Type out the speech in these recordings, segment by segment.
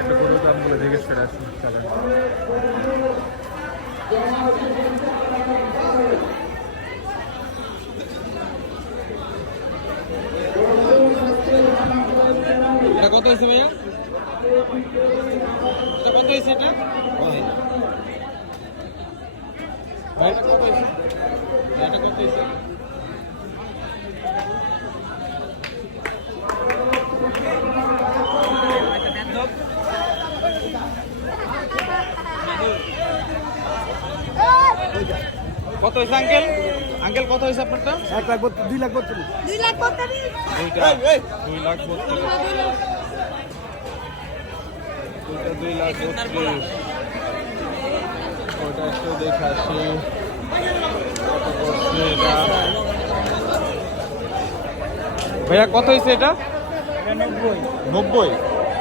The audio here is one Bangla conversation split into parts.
একটা গরুর দামগুলো জিজ্ঞেস করে আসুন, চলেন। এটা কত হয়েছে ভাইয়া? এটা কত হয়েছে? এটা ভাই এটা কত হয়েছে? এটা কত হয়েছে? কত হয়েছে আঙ্কেল? আঙ্কেল কত হয়েছে আপনারটা? 2 লাখ 32। 2 লাখ 32। 2 লাখ 32। 2 লাখ 32। ওটা একটু দেখে আসি কত করছে এটা। ভাইয়া কত হয়েছে এটা? 90। 90।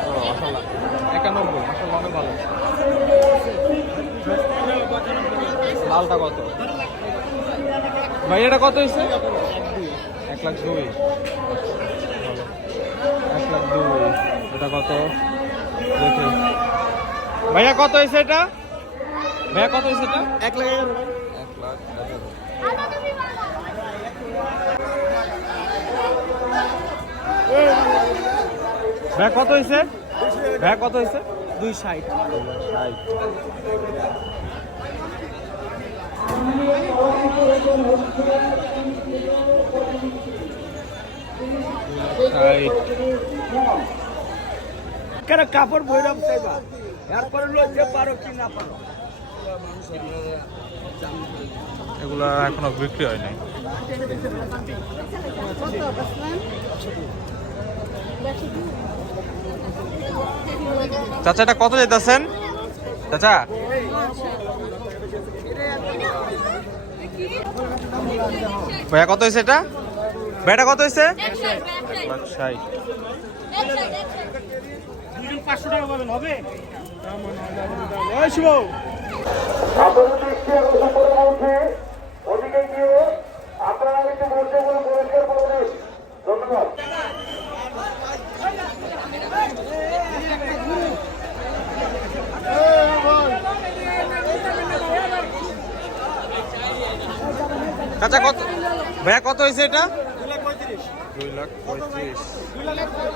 ও মাশাআল্লাহ, 91। মাশাআল্লাহ, অনেক ভালো। লালটা কত ভাই? এটা কত হয়েছে? 1 লাখ 2। 1 লাখ 2। এটা কত দেখে ভাইয়া কত হয়েছে এটা? ভাইয়া কত হয়েছে এটা? 1 লাখ 11। 1 লাখ 11। ভাইয়া কত হয়েছে? ভাইয়া কত হয়েছে? 260। 260। কেন কাপড় বইরাম চাইবা, এরপরে লইতে পারো কি না পারো। এগুলা এখনো বিক্রি হয় নাই। চাচা এটা কত যেতেছেন চাচা? ভাইয়া কত হয়েছে এটা? ভাইটা কত হয়েছে? 160। 500 টাকা পাবেন হবে? চাচা কত? ভাইয়া কত হয়েছে এটা? 2 লাখ 35। 2 লাখ 35।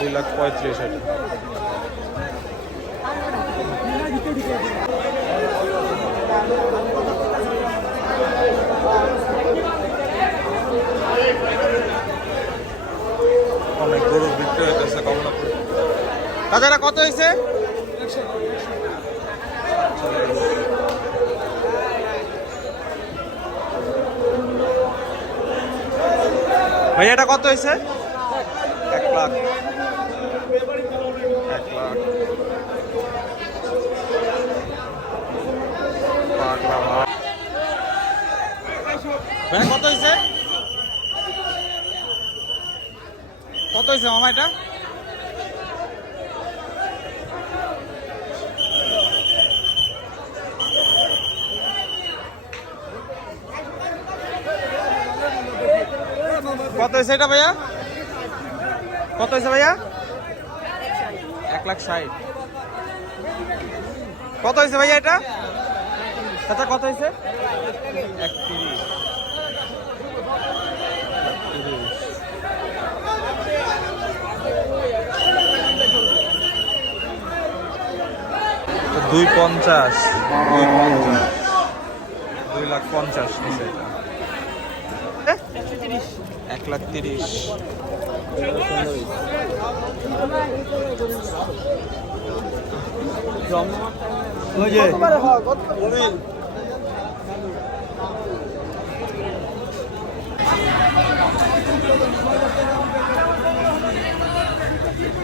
2 লাখ 35 এটা। অনেক গরু বিক্রি হইতেছে কমলাপুরে। তাছাড়া কত হয়েছে? ভাইয়া এটা কত হয়েছে? 1 লাখ। 1 লাখ। ভাইয়া কত হয়েছে? কত হয়েছে মামা এটা? কত হয়েছে এটা ভাইয়া? কত হয়েছে ভাইয়া? 1 লাখ 60। কত হয়েছে ভাইয়া এটা? চাচা কত হয়েছে? 31। 250। 2 লাখ 50 নিচে। 1 লাখ 30।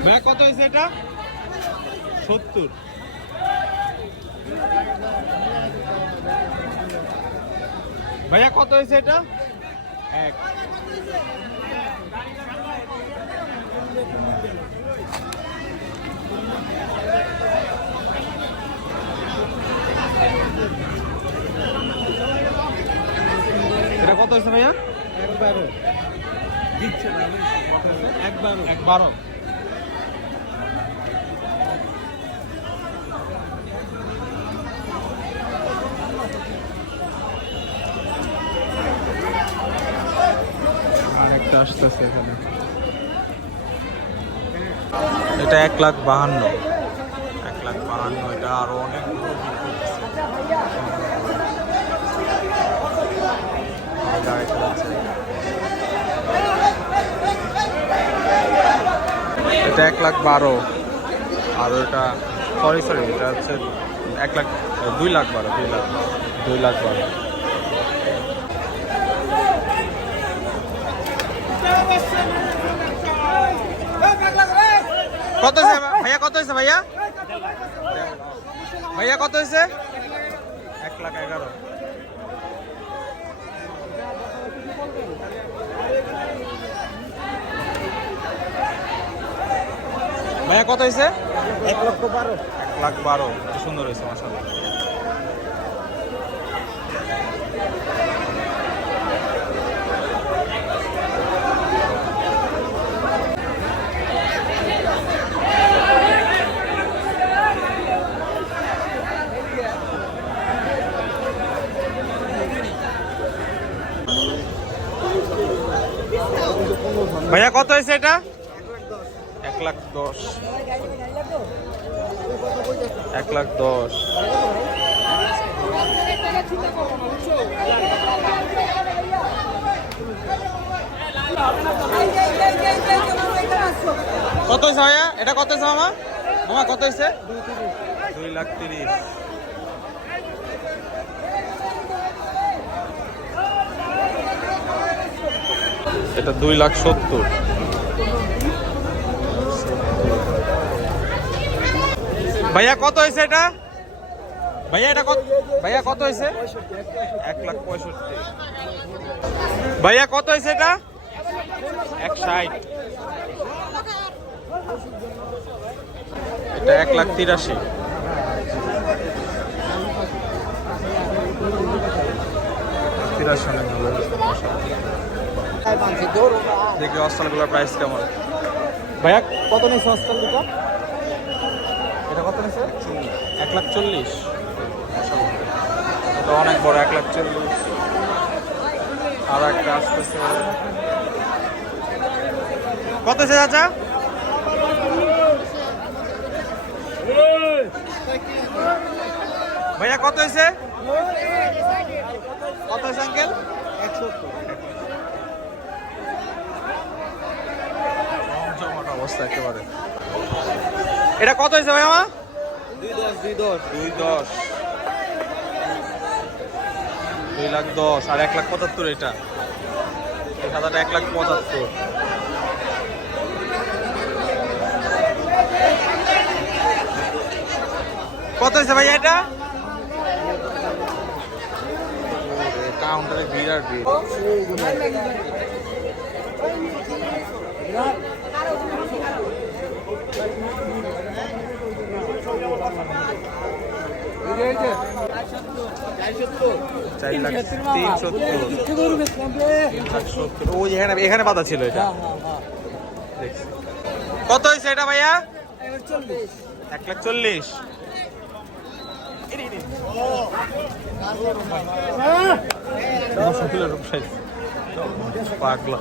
ভাই কত হয়েছে এটা? 70। ভাইয়া কত হয়েছে এটা? 1। এটা কত হয়েছে ভাইয়া? একবারও দিচ্ছে না একবারও একবারও আরেকটা আসতেছে এখানে, এটা 1,52,000, 1,52,000, এটা আরো অনেক দূর বিক্রি হচ্ছে। এটা 1,12,000, আর এটা সরি এটা হচ্ছে 2,12,000। কত হয়েছে ভাইয়া, কত হয়েছে ভাইয়া, ভাইয়া কত হয়েছে? 1,11,000। ভাইয়া কত হয়েছে? 1,12,000। 1,12,000, সুন্দর হয়েছে মাশাআল্লাহ। ভাইয়া কত হয়েছে এটা? 1,10,000, 1,10,000। কত হয়েছে ভাইয়া এটা? কত হয়েছে মামা? মামা কত হয়েছে? 2,30,000। এটা 2,70,000। ভাইয়া কত হয়েছে এটা? ভাইয়া এটা কত? ভাইয়া কত হয়েছে? 1,65,000। ভাইয়া কত হয়েছে এটা? 1,60,000। এটা 1,83,000। দেখি হস্টেলগুলোর প্রাইস কেমন। ভাইয়া কত নিয়েছে হস্টেল দুটো? এটা কত নিয়েছে? 1,40,000। এটা অনেক বড়, 1,40,000। আর একটা আসতেছে, কত হয়েছে চাচা? ভাইয়া কত হয়েছে? কত হয়েছে আঙ্কেল? 170 অবস্থা একেবারে। এটা কত হয়েছে ভাই আমার? 2,10,000। 2,10,000 আর 1,75,000 এটা। এই সাদাটা 1,75,000। কত হয়েছে ভাইয়া এটা? কাউন্টারে ভিড় আর ভিড়। এখানে পাতা ছিল এটা। কত হয়েছে এটা ভাইয়া? 1,40,000। পাগলা।